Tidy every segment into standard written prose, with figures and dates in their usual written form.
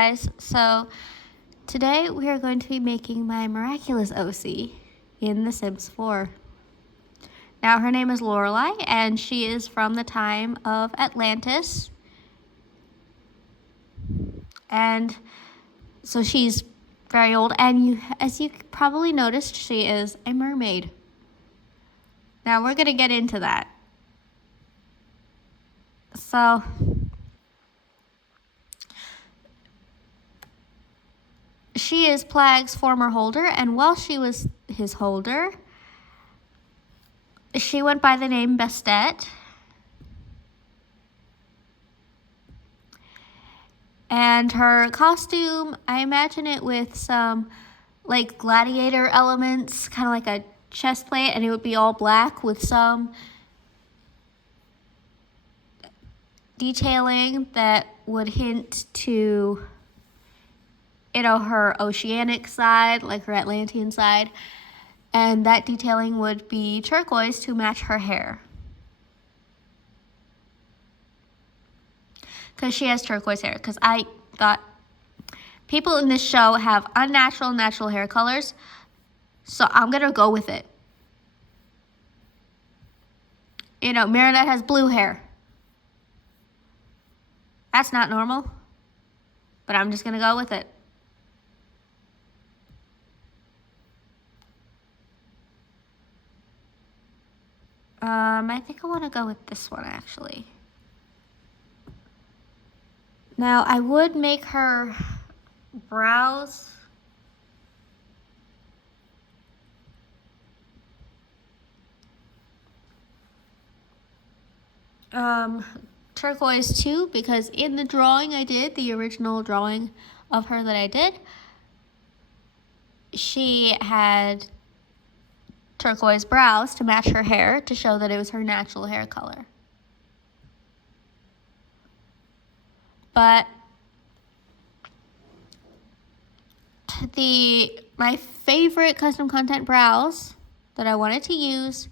Guys, so today we are going to be making my Miraculous OC in The Sims 4. Now her name is Lorelei and she is from the time of Atlantis. And so she's very old, and as you probably noticed, she is a mermaid. Now we're going to get into that. So she is Plag's former holder, and while she was his holder, she went by the name Bastet. And her costume, I imagine it with some like gladiator elements, kind of like a chest plate, and it would be all black with some detailing that would hint to, her oceanic side, like her Atlantean side. And that detailing would be turquoise to match her hair, because she has turquoise hair. Because I thought people in this show have unnatural, natural hair colors, so I'm gonna go with it. Marinette has blue hair. That's not normal, but I'm just gonna go with it. I think I want to go with this one, actually. Now, I would make her brows turquoise too, because in the drawing the original drawing of her that I did, she had turquoise brows to match her hair, to show that it was her natural hair color. But my favorite custom content brows that I wanted to use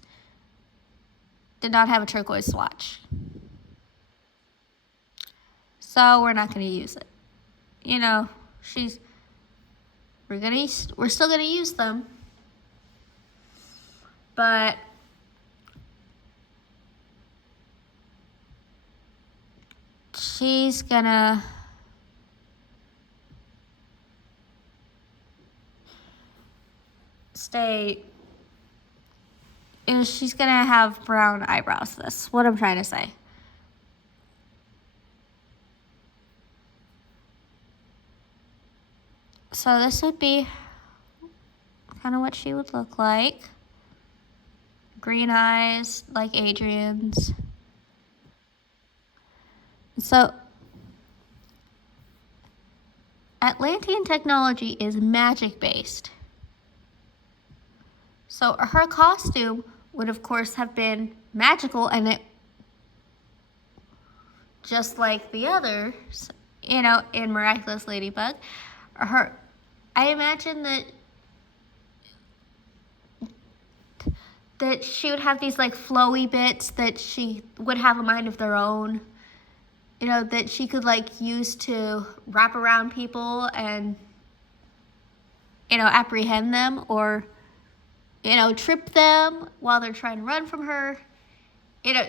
did not have a turquoise swatch, so we're not going to use it. We're still going to use them, but she's gonna stay, she's gonna have brown eyebrows. That's what I'm trying to say. So this would be kind of what she would look like. Green eyes, like Adrian's. So Atlantean technology is magic based. So her costume would, of course, have been magical, and it, just like the others, in Miraculous Ladybug, I imagine that she would have these like flowy bits that she would have a mind of their own, that she could like use to wrap around people and, apprehend them, or trip them while they're trying to run from her.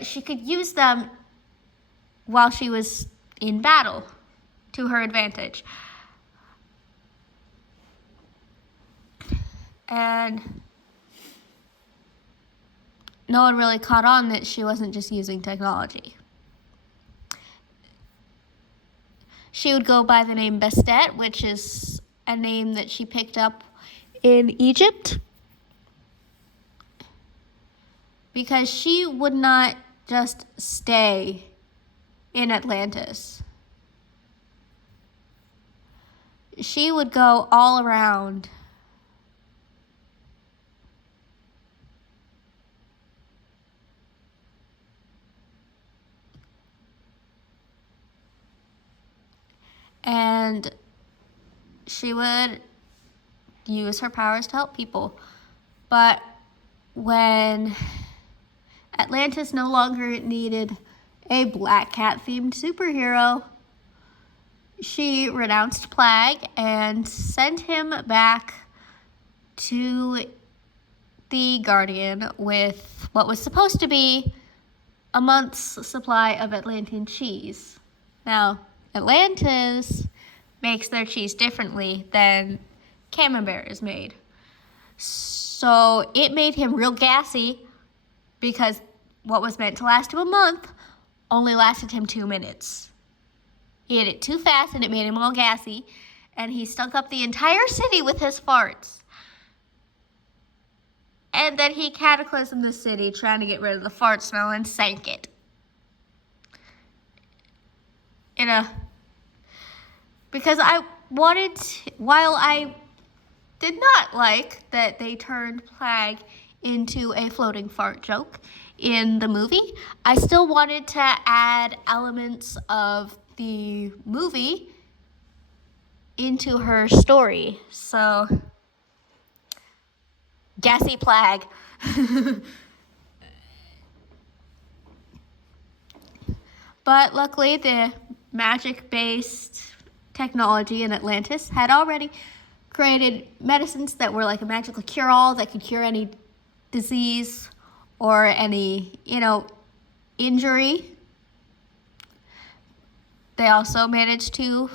She could use them while she was in battle to her advantage. And no one really caught on that she wasn't just using technology. She would go by the name Bastet, which is a name that she picked up in Egypt, because she would not just stay in Atlantis. She would go all around. And she would use her powers to help people. But when Atlantis no longer needed a black cat themed superhero, she renounced Plague and sent him back to the Guardian with what was supposed to be a month's supply of Atlantean cheese. Now, Atlantis makes their cheese differently than Camembert is made. So it made him real gassy because what was meant to last him a month only lasted him 2 minutes. He ate it too fast and it made him all gassy, and he stunk up the entire city with his farts. And then he cataclysmed the city trying to get rid of the fart smell and sank it. Because I wanted, while I did not like that they turned Plague into a floating fart joke in the movie, I still wanted to add elements of the movie into her story. So, gassy Plague. But luckily, the magic-based technology in Atlantis had already created medicines that were like a magical cure-all that could cure any disease or any, injury. They also managed to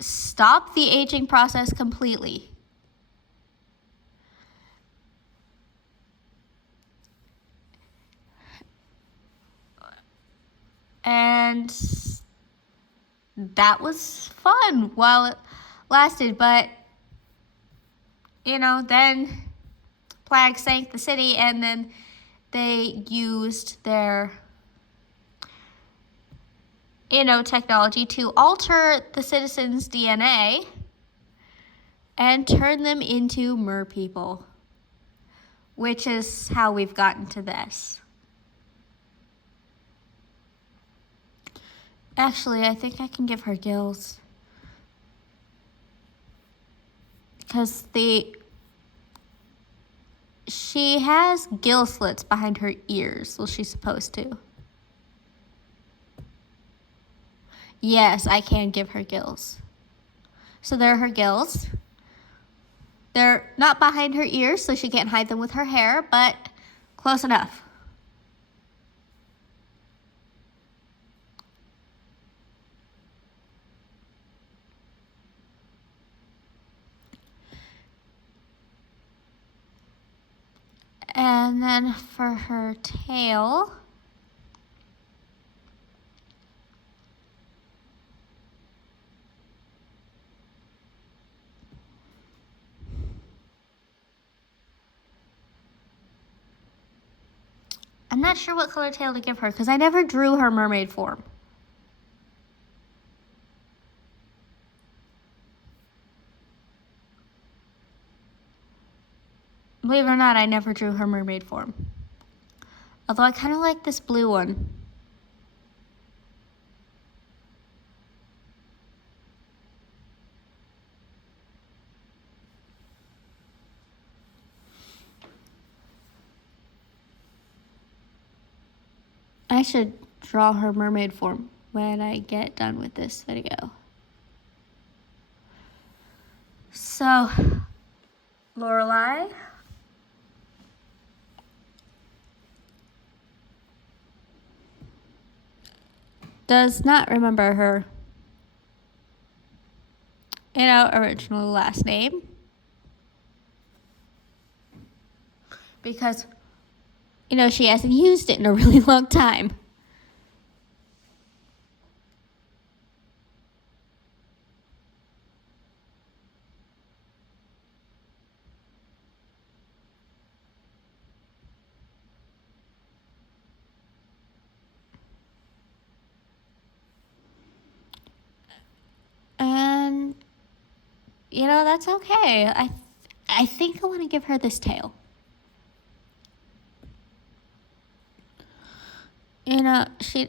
stop the aging process completely. And that was fun while it lasted, but then Plague sank the city, and then they used their technology to alter the citizens' DNA and turn them into mer people, which is how we've gotten to this. Actually, I think I can give her gills. Because she has gill slits behind her ears. Well, she's supposed to. Yes, I can give her gills. So there are her gills. They're not behind her ears, so she can't hide them with her hair, but close enough. And then for her tail, I'm not sure what color tail to give her because I never drew her mermaid form. Believe it or not, I never drew her mermaid form. Although I kind of like this blue one. I should draw her mermaid form when I get done with this video. So, Lorelei. Does not remember her, original last name. Because, she hasn't used it in a really long time. And, that's okay. I think I want to give her this tail. She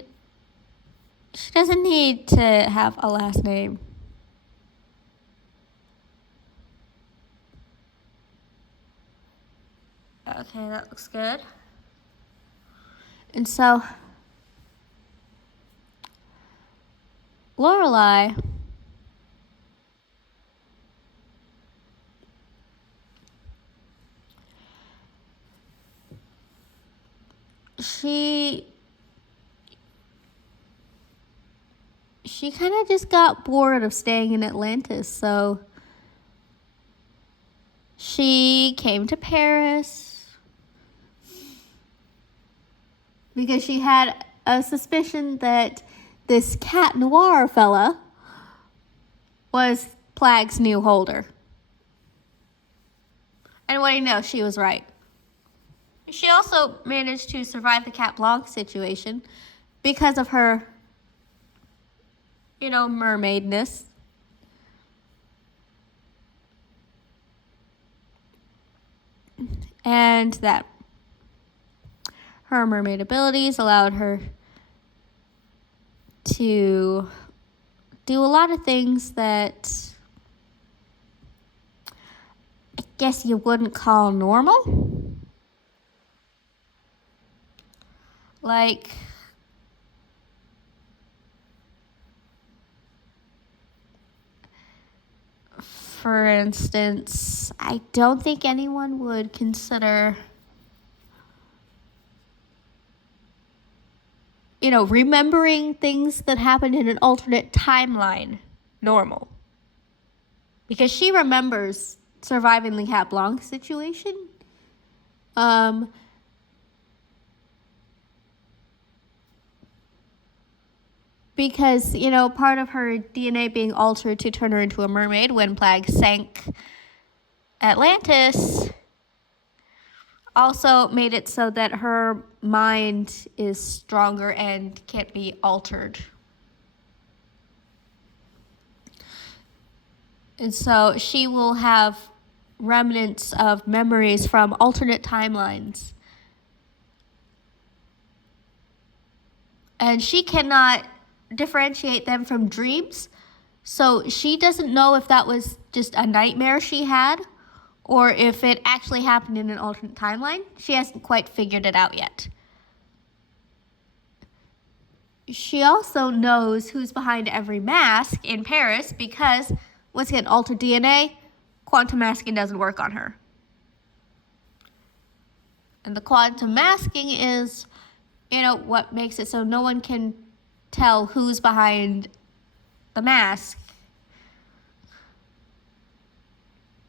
doesn't need to have a last name. Okay, that looks good. And so, Lorelai she kind of just got bored of staying in Atlantis, so she came to Paris because she had a suspicion that this Cat Noir fella was Plag's new holder. And what do you know, she was right. She also managed to survive the Cat Blanc situation because of her, mermaidness. And that her mermaid abilities allowed her to do a lot of things that I guess you wouldn't call normal. Like, for instance, I don't think anyone would consider, remembering things that happened in an alternate timeline normal. Because she remembers surviving the Cat Blanc situation. Because, part of her DNA being altered to turn her into a mermaid when Plag sank Atlantis also made it so that her mind is stronger and can't be altered. And so she will have remnants of memories from alternate timelines. And she cannot differentiate them from dreams. So she doesn't know if that was just a nightmare she had or if it actually happened in an alternate timeline. She hasn't quite figured it out yet. She also knows who's behind every mask in Paris because, once again, altered DNA, quantum masking doesn't work on her. And the quantum masking is, what makes it so no one can tell who's behind the mask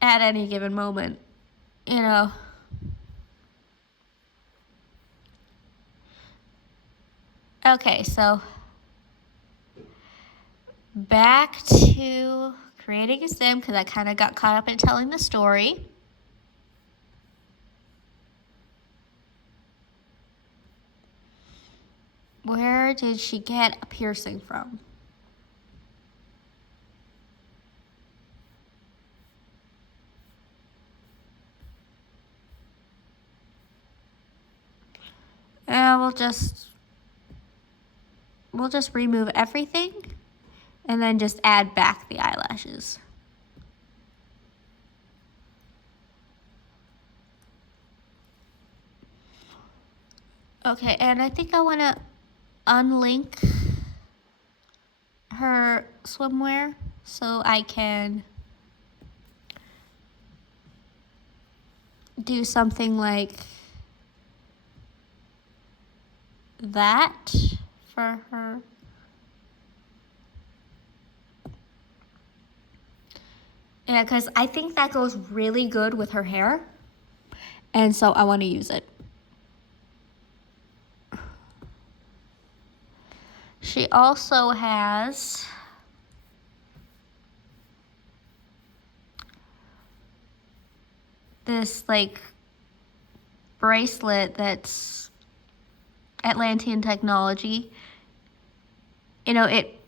at any given moment, Okay, so back to creating a sim because I kind of got caught up in telling the story. Where did she get a piercing from? We'll just remove everything and then just add back the eyelashes. Okay, and I think I want to unlink her swimwear so I can do something like that for her. Yeah, because I think that goes really good with her hair, and so I want to use it. She also has this bracelet that's Atlantean technology. It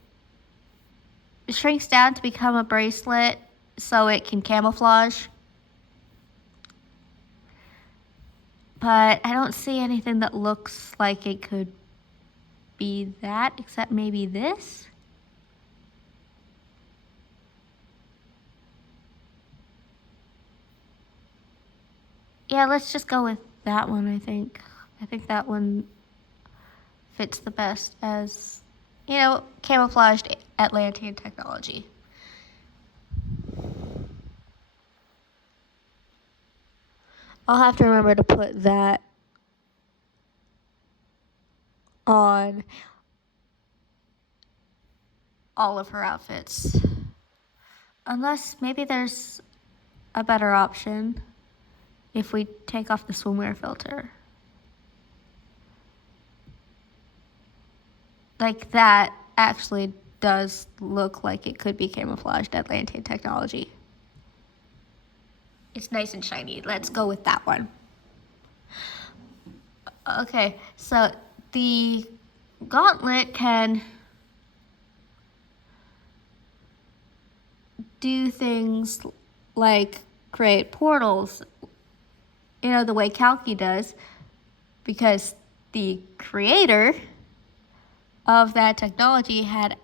shrinks down to become a bracelet so it can camouflage. But I don't see anything that looks like it could be that, except maybe this. Yeah, let's just go with that one, I think. I think that one fits the best as, camouflaged Atlantean technology. I'll have to remember to put that on all of her outfits. Unless maybe there's a better option if we take off the swimwear filter. Like, that actually does look like it could be camouflaged Atlantean technology. It's nice and shiny. Let's go with that one. Okay, so the gauntlet can do things like create portals, the way Kalki does, because the creator of that technology had,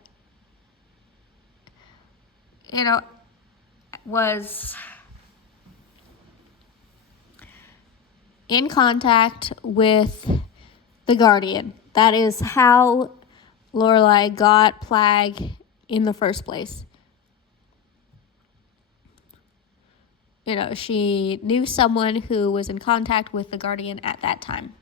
was in contact with the Guardian. That is how Lorelai got Plague in the first place. She knew someone who was in contact with the Guardian at that time.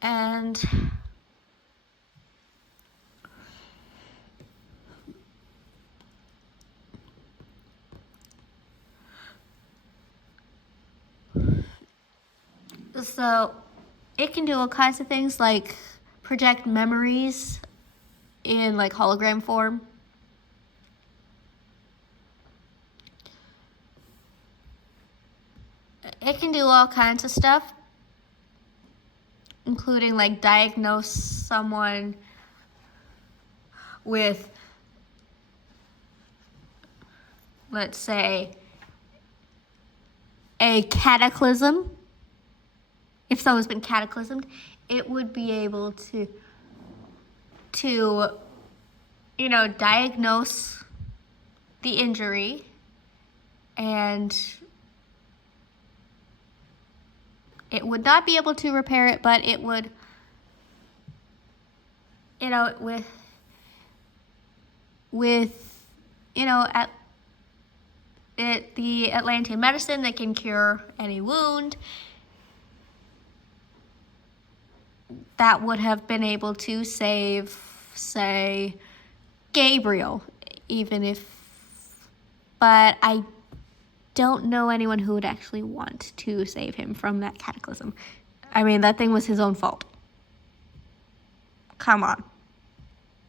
And so it can do all kinds of things, like project memories in like hologram form. It can do all kinds of stuff, including like diagnose someone with, let's say, a cataclysm. If someone's been cataclysmed, it would be able to diagnose the injury, and it would not be able to repair it, but it would, the Atlantean medicine that can cure any wound, that would have been able to save, say, Gabriel, but I don't know anyone who would actually want to save him from that cataclysm. I mean, that thing was his own fault. Come on.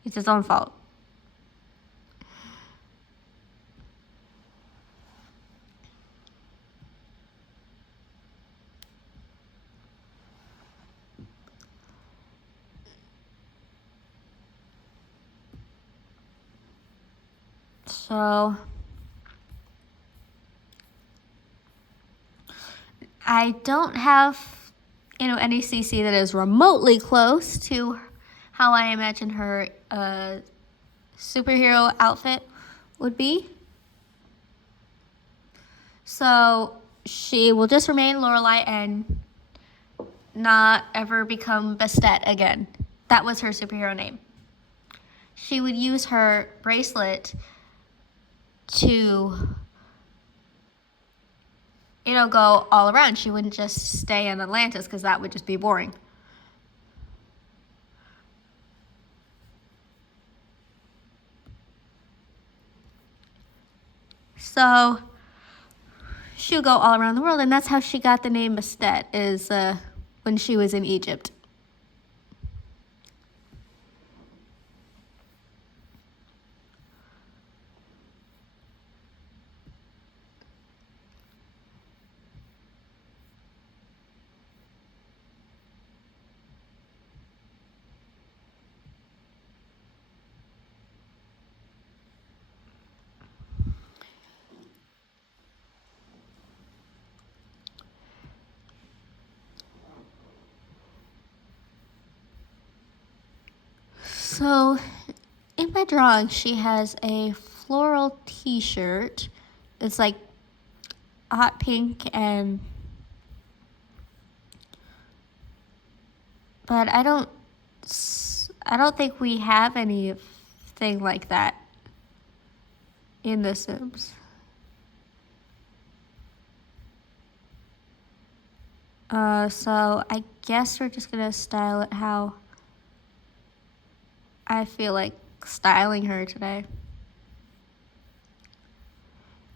It's his own fault. So I don't have, any CC that is remotely close to how I imagine her superhero outfit would be. So she will just remain Lorelai and not ever become Bastet again. That was her superhero name. She would use her bracelet to, go all around. She wouldn't just stay in Atlantis, because that would just be boring. So she'll go all around the world, and that's how she got the name Bastet, is when she was in Egypt. So in my drawing, she has a floral t-shirt. It's like hot pink and But I don't think we have anything like that in The Sims. So I guess we're just gonna style it how I feel like styling her today.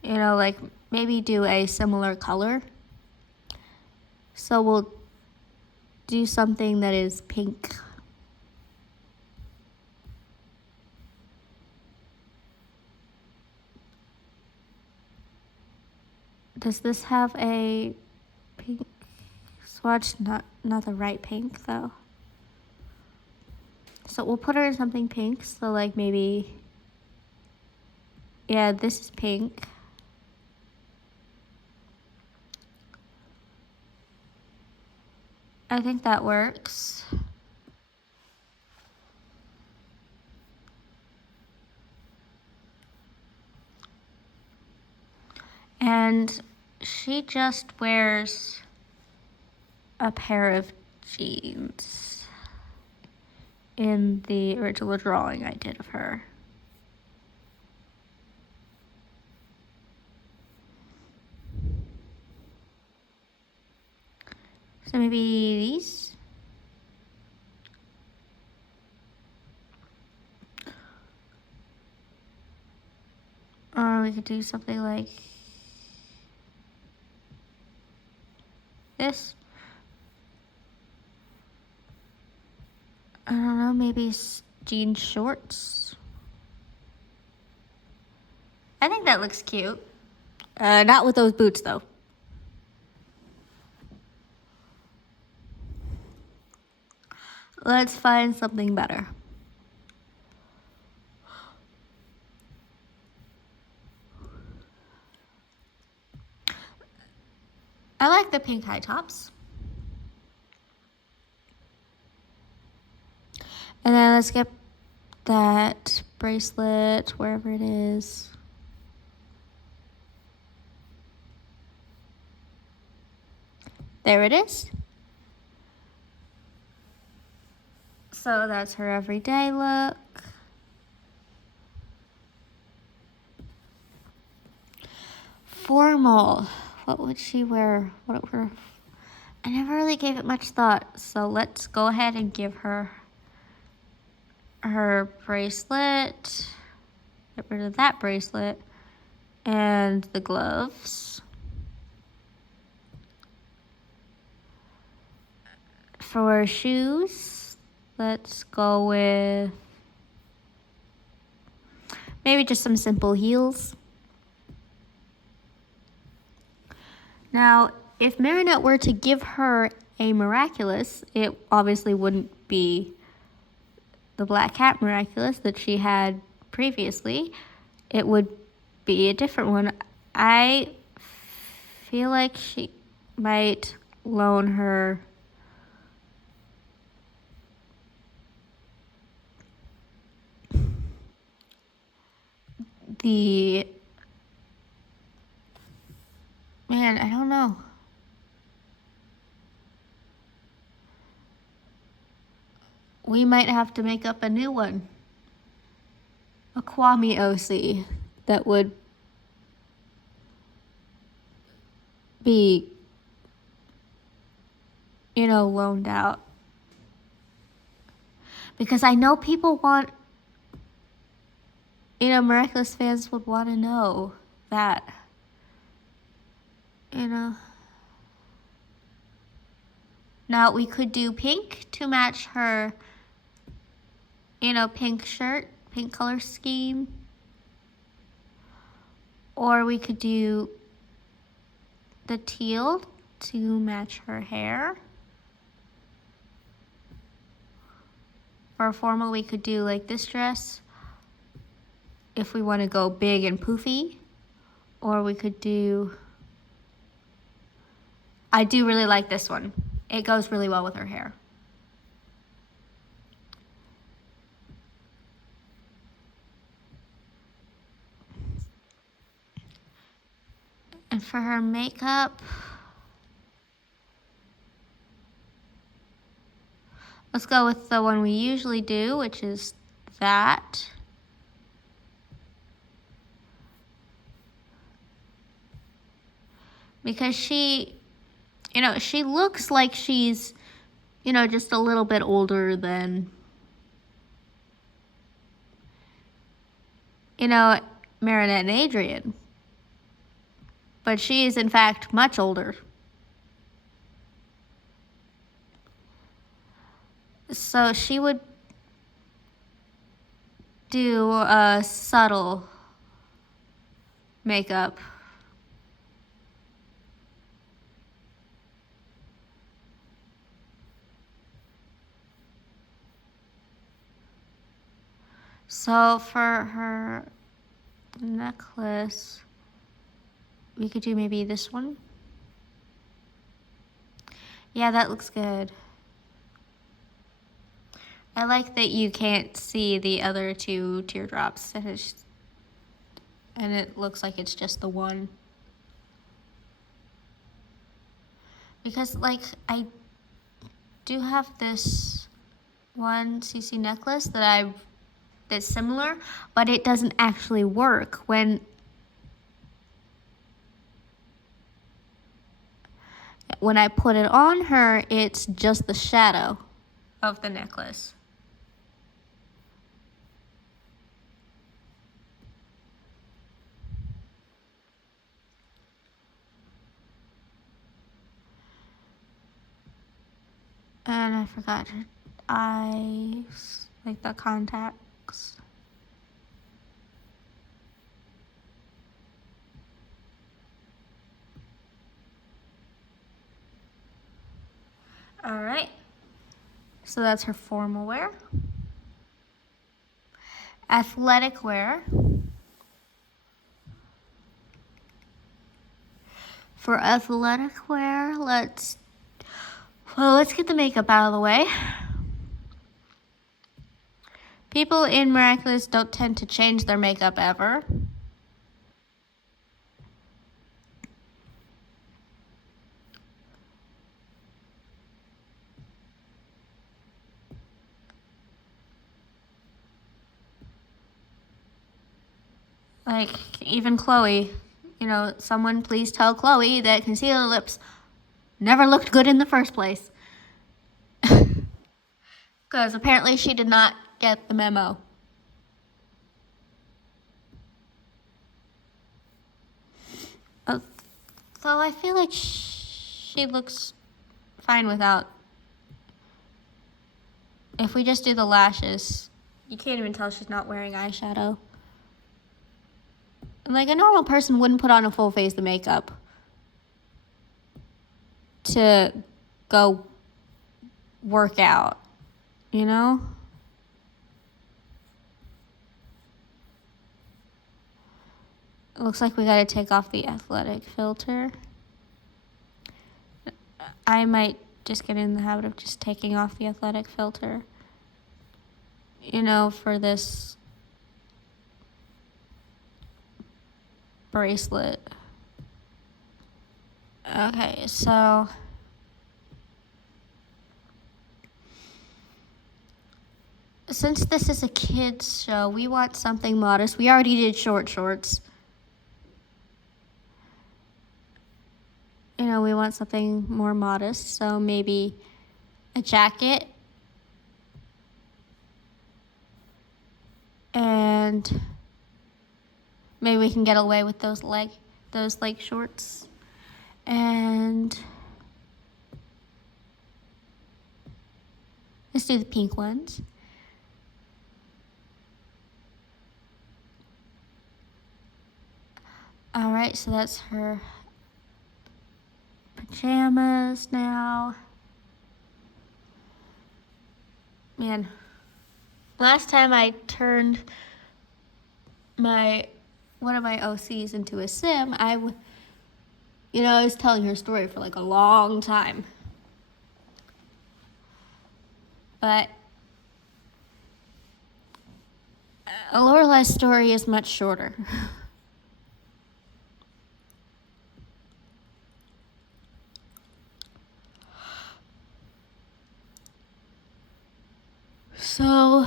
You know, like maybe do a similar color. So we'll do something that is pink. Does this have a pink swatch? Not the right pink though. So we'll put her in something pink. So like maybe, yeah, this is pink. I think that works. And she just wears a pair of jeans in the original drawing I did of her. So maybe these. Or we could do something like this. I don't know, maybe jean shorts. I think that looks cute. Not with those boots though. Let's find something better. I like the pink high tops. And then let's get that bracelet wherever it is. There it is. So that's her everyday look. Formal. What would she wear? I never really gave it much thought. So let's go ahead and give her bracelet. Get rid of that bracelet. And the gloves. For shoes, let's go with maybe just some simple heels. Now, if Marinette were to give her a Miraculous, it obviously wouldn't be the Black Cat Miraculous that she had previously. It would be a different one. I feel like she might loan her I don't know. We might have to make up a new one. A Kwame OC that would be, loaned out. Because I know people want, Miraculous fans would want to know that, Now we could do pink to match her, pink shirt, pink color scheme. Or we could do the teal to match her hair. For formal, we could do like this dress if we want to go big and poofy. Or we could do, I do really like this one. It goes really well with her hair. And for her makeup, Let's go with the one we usually do, which is that. Because she looks like she's, just a little bit older than, Marinette and Adrian. But she is, in fact, much older. So she would do a subtle makeup. So for her necklace, we could do maybe this one. Yeah, that looks good. I like that you can't see the other two teardrops, and it looks like it's just the one. Because, I do have this one CC necklace that's similar, but it doesn't actually work. When I put it on her, it's just the shadow of the necklace. And I forgot her eyes, like the contacts. All right. So that's her formal wear. Athletic wear. For athletic wear, let's get the makeup out of the way. People in Miraculous don't tend to change their makeup ever. Like, even Chloe, someone please tell Chloe that concealer lips never looked good in the first place. Because apparently she did not get the memo. So I feel like she looks fine without. If we just do the lashes, you can't even tell she's not wearing eyeshadow. Like, a normal person wouldn't put on a full face of makeup to go work out, It looks like we gotta take off the athletic filter. I might just get in the habit of just taking off the athletic filter, for this bracelet. Okay, so since this is a kids show, we want something modest. We already did short shorts. We want something more modest, so maybe a jacket and maybe we can get away with those leg shorts. And let's do the pink ones. All right, so that's her pajamas now. Man, last time I turned one of my OCs into a sim, I was telling her story for like a long time. But Lorelai's story is much shorter. So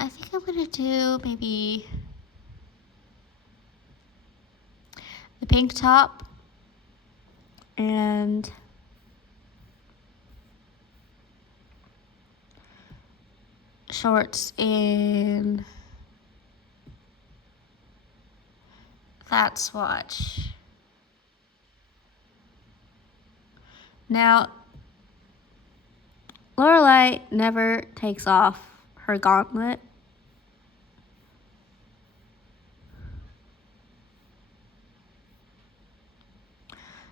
I think I'm gonna do maybe the pink top and shorts in that swatch. Now, Lorelai never takes off her gauntlet.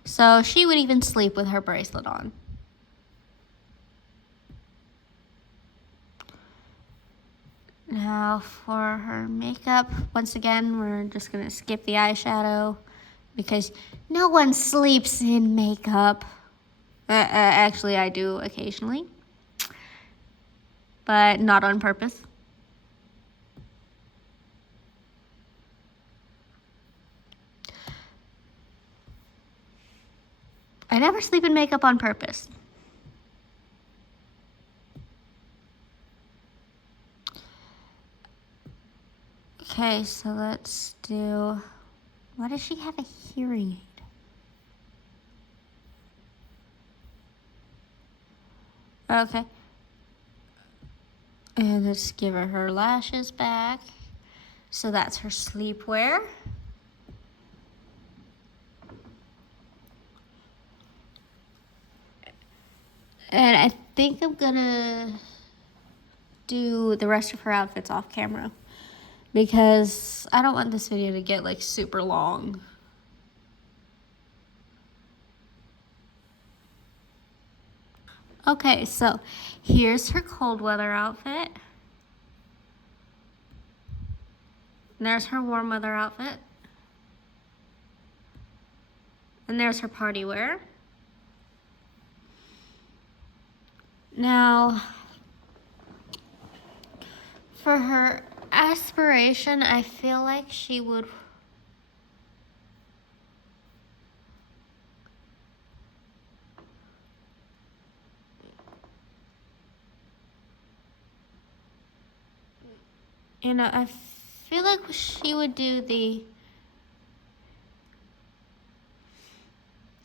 So she would even sleep with her bracelet on. Now for her makeup, once again, we're just gonna skip the eyeshadow because no one sleeps in makeup. Actually, I do occasionally, but not on purpose. I never sleep in makeup on purpose. Okay, so let's do, why does she have a hearing aid? Okay. And let's give her lashes back. So that's her sleepwear. And I think I'm gonna do the rest of her outfits off camera because I don't want this video to get like super long. Okay, so here's her cold weather outfit. And there's her warm weather outfit. And there's her party wear. Now, for her aspiration, I feel like she would I feel like she would do the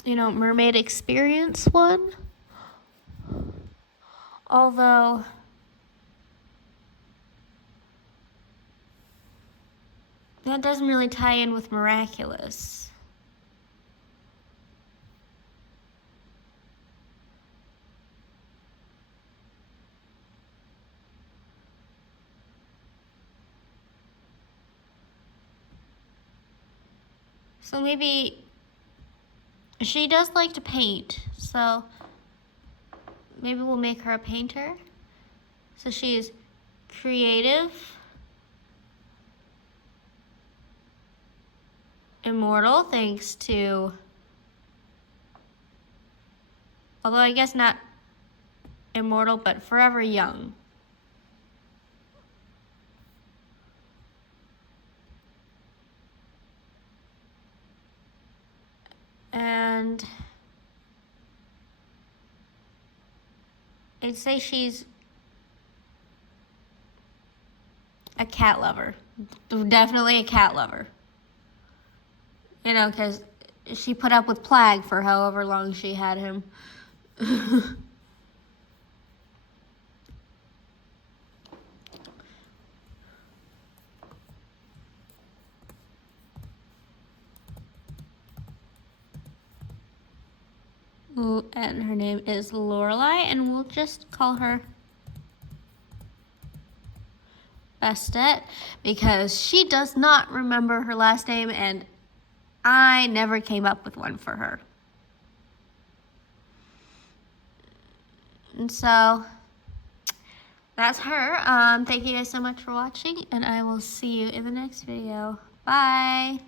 mermaid experience one. Although that doesn't really tie in with Miraculous. So maybe she does like to paint, so maybe we'll make her a painter. So she's creative, immortal, thanks to, although I guess not immortal, but forever young. And I'd say she's a cat lover. Definitely a cat lover. Because she put up with Plague for however long she had him. And her name is Lorelai, and we'll just call her Bestet because she does not remember her last name, and I never came up with one for her. And so that's her. Thank you guys so much for watching, and I will see you in the next video. Bye.